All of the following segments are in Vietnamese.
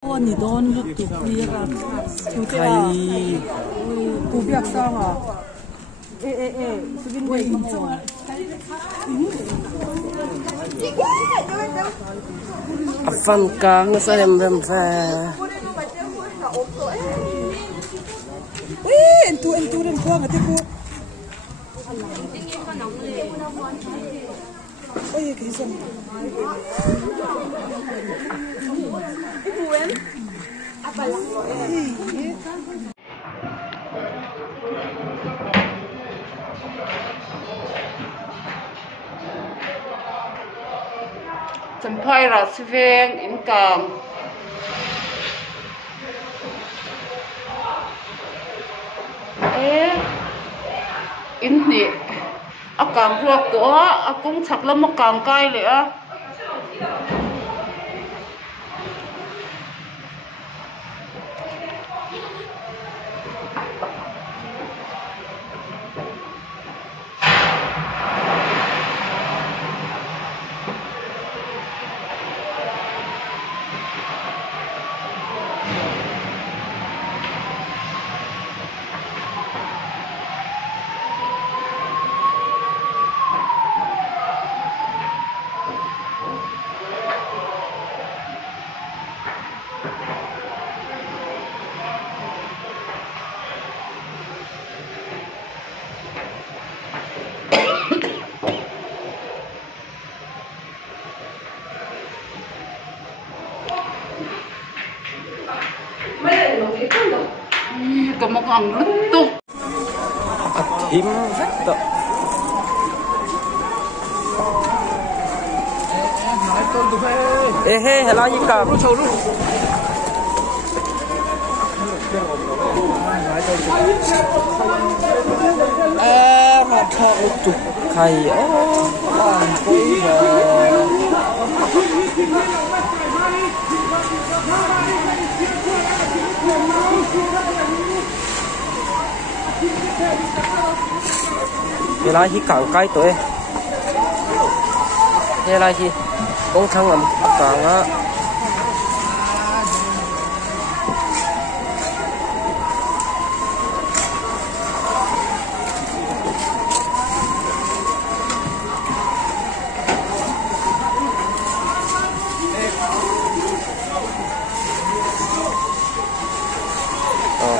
Ni don lu tu clear tu te ku biak sang subin dei afan kang sa rem fa entu rem ko ngate ko ôi cái gì chấm phai ra sven in cam in nè à cam ruột của à cũng chắc là một cam cayเลยà có một hàng lứt tục thím rất tốt ê hello gì cả mà thọ chụp thầy làm cái thế là khi càng cay tuổi thế là khi công thăng làm càng á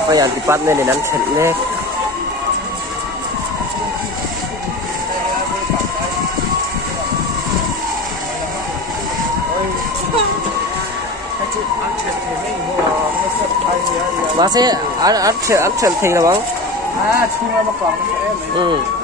phải ăn thịt bát nên để ăn thịt lên bác sĩ ăn thịt thì là bác chung là một con